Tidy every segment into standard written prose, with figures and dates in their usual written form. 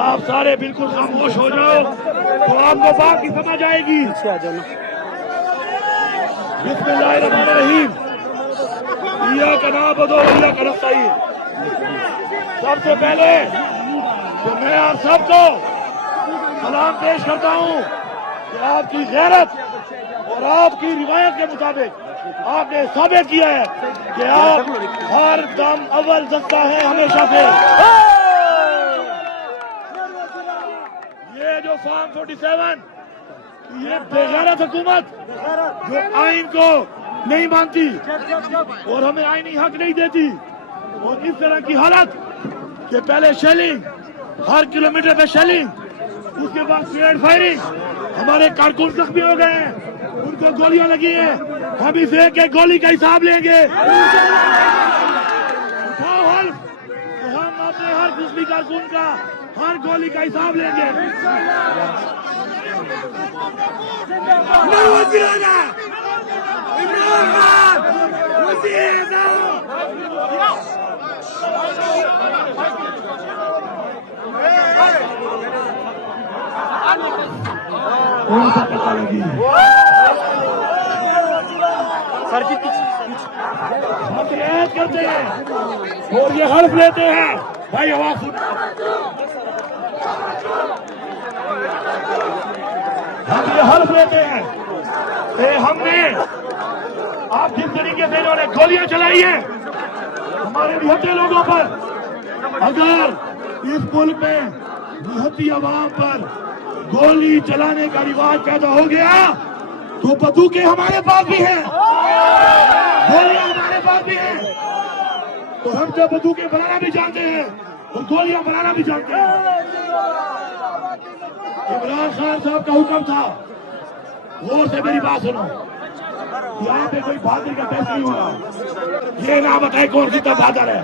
आप सारे बिल्कुल खामोश हो जाओ तो आपको बात की समझ आएगी। बिस्मिल्लाहिर्रहमानिर्रहीम। इय्याका नअबुदु व इय्याका नस्तईन। सबसे पहले तो मैं आप सबको सलाम पेश करता हूँ कि आपकी गैरत और आपकी रिवायत के मुताबिक आपने साबित किया है कि आप हर दम अव्वल दस्ता है हमेशा से। ये जो फॉर्म 47 ये बेगैरत हुकूमत जो आइन को नहीं मानती और हमें आईनी हक नहीं देती और इस तरह की हालत कि पहले शेलिंग हर किलोमीटर पे शेलिंग, उसके बाद ग्रेनेड फायरिंग, हमारे कारकुन जख्मी हो गए हैं, उनको गोलियां लगी हैं, हम इस एक एक गोली का हिसाब लेंगे। उठाओ हल्फ, हम अपने हर जख्मी कारकुन का हर गोली का हिसाब लेंगे। सर जी हम रियायत करते हैं और ये हल्फ लेते हैं। भाई आवाज सुन, हम ये हल्फ लेते हैं कि हमने आप जिस तरीके से इन्होंने गोलियां चलाई हैं हमारे निहत्थे लोगों पर, अगर इस मुल्क में निहत्ती अवाम पर गोली चलाने का रिवाज पैदा हो गया तो बंदूकें हमारे पास भी हैं, गोलियां हमारे पास भी हैं, तो हम जब बंदूकें बनाना भी जानते हैं और गोलियां बनाना भी जानते हैं। इमरान खान साहब का हुक्म था, गौर से मेरी बात सुनो, यहाँ पे कोई बहादुरी का टेस्ट नहीं हो रहा। ये ना बताए कौन कितना बहादुर है,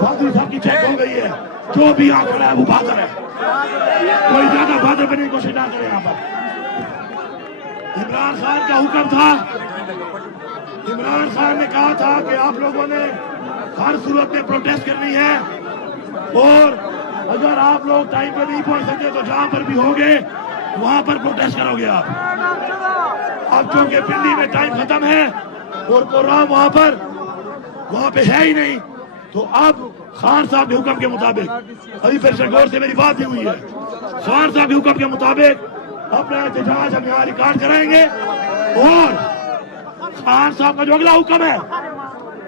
बहादुरी साहब की चेक हो गई है, जो भी यहाँ खड़ा है वो बहादुर है, कोई ज्यादा बहादुर बनने की कोशिश ना करे। यहाँ पर इमरान खान का हुक्म था, इमरान खान ने कहा था कि आप लोगों ने हर सूरत में प्रोटेस्ट करनी है और अगर आप लोग टाइम पे नहीं पहुंच सकते तो जहां पर भी होंगे वहां पर प्रोटेस्ट करोगे आप। अब क्योंकि दिल्ली में टाइम खत्म है और प्रोग्राम वहां पे है ही नहीं, तो अब खान साहब के हुक्म के मुताबिक, अभी फिर गौर से मेरी बात भी हुई है, खान साहब के हुक्म के मुताबिक अपना एहतजाज हम यहाँ रिकॉर्ड कराएंगे और खान साहब का जो अगला हुक्म है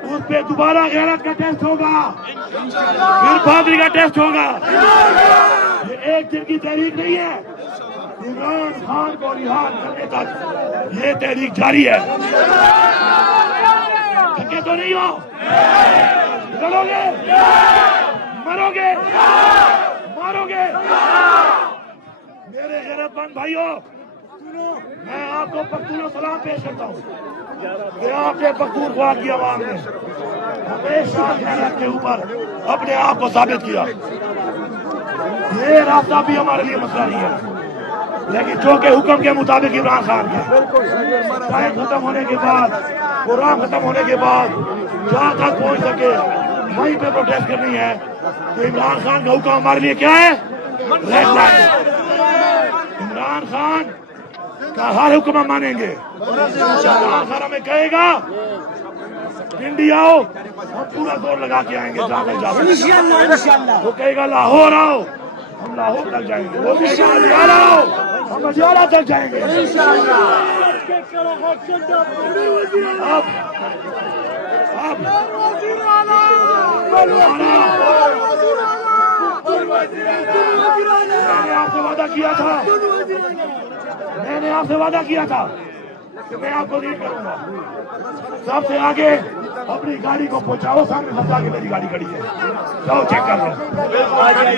उस पे दोबारा गैरत का टेस्ट होगा, फिर बहादुरी का टेस्ट होगा। ये एक दिन की तहरीक नहीं है, इमरान खान को रिहा करने तक ये तहरीक जारी है। थके तो नहीं हो, लड़ोगे, मरोगे, मारोगे। मेरे गैरतमंद भाइयों, मैं आपको पख्तून सलाम पेश करता हूँ कि आपने पख्तूनख्वा की आवाम ने हमेशा गैरत के ऊपर अपने आप को साबित किया। ये रास्ता भी हमारे लिए मसला नहीं है, लेकिन जो के हुक्म के मुताबिक इमरान खान का टाइम खत्म होने के बाद, प्रोग्राम खत्म होने के बाद जहाँ तक पहुँच सके वहीं पे प्रोटेस्ट करनी है। तो इमरान खान का हुक्म हमारे लिए क्या है? इमरान खान का हर हुक्म हम मानेंगे। इमरान खान हमें कहेगा पिंडी आओ, हम पूरा जोर लगा के आएंगे जहाँ तक जाओ। वो कहेगा लाहौर आओ, हम लाहौर तक जाएंगे। वो कहेगा अदियाला आओ, हम अदियाला तक जाएंगे। अब मैंने आपसे वादा किया था, मैंने आपसे वादा किया था कि मैं आपको लीड करूंगा। सबसे आगे अपनी गाड़ी को पहुंचाओ, सामने सबसे आगे मेरी गाड़ी खड़ी है, जाओ चेक कर लो।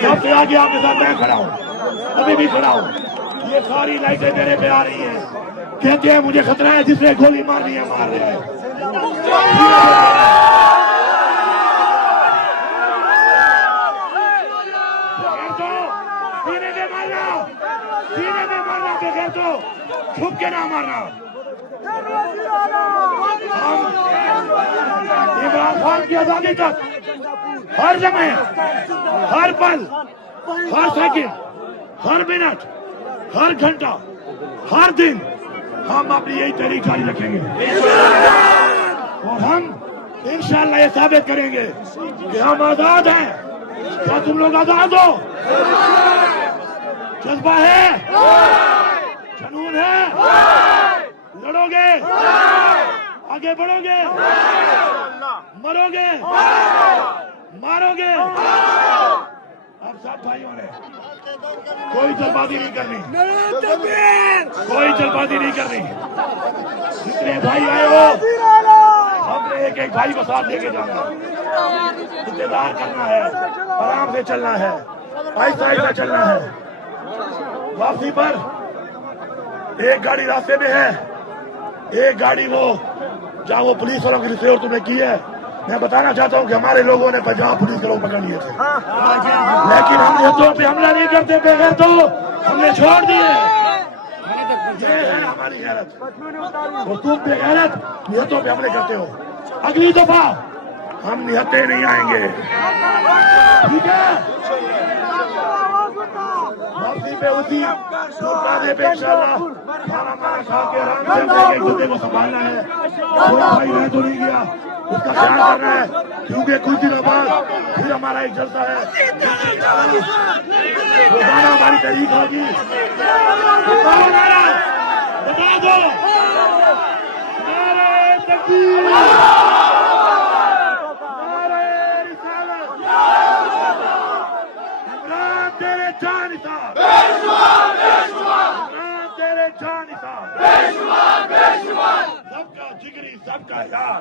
सबसे आगे आपके साथ मैं खड़ा हूँ, अभी भी खड़ा हूँ। ये सारी लाइटें मेरे पे आ रही हैं, कहते हैं मुझे खतरा है, जिसने गोली मारनी है मार रहे हैं। सीने में मारना बगैर तो छुप के ना मारना। हम इमरान खान की आजादी तक हर समय, हर पल, हर सेकंड हर मिनट, हर घंटा, हर दिन हम अपनी यही तहरीक जारी रखेंगे और हम इंशाअल्लाह ये साबित करेंगे कि हम आजाद हैं। क्या तुम लोग आजाद हो? जज्बा है, जुनून है, लड़ोगे, आगे बढ़ोगे, मरोगे, मारोगे। अब सब भाइयों ने कोई जल्दबाजी नहीं करनी, कोई जल्दबाजी नहीं करनी। जितने भाई आए हो हमने एक एक भाई को साथ लेके जाना है, इंतजार करना है, आराम से चलना है, आहिस्ता आहिस्ता चलना है। वापसी पर एक गाड़ी रास्ते में है, एक गाड़ी वो जहाँ वो पुलिस वालों की रिसेवर तुमने की है। मैं बताना चाहता हूँ कि हमारे लोगों ने पंजाब पुलिस के लोग पकड़ लिए थे, लेकिन हम नियतों पे हमला नहीं करते, बगैर तो हमने छोड़ दिए। ये है हमारी गैरत और तुम बेगैरत नियतों पे हमले करते हो। अगली दफा हम नियतें नहीं आएंगे, ठीक है? वापसी पे उसी कादे पे इंशाल्लाह खाना खाना खा के आराम से एक दूसरे को संभालना है। कोई भाई रह तो नहीं गया, उसका ख्याल करना है, क्योंकि कुछ दिनों बाद फिर हमारा एक जलसा है। रोजाना हमारी तहरीक होगी। बता दो, नारे तकबीर, नारे रिसालत, इमरान तेरे जानिसार, इमरान तेरे जानिसार, सबका जिगरी सबका यार,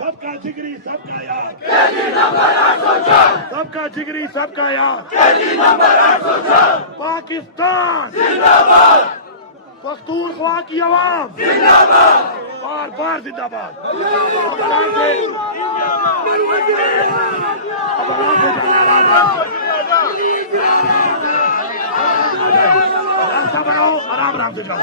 सबका जिगरी सबका यार, सबका जिगरी सबका यार। पाकिस्तान जिंदाबाद, पख्तूनख्वा की आवाम बार बार जिंदाबाद। रास्ता बनाओ, आराम आराम से जाओ।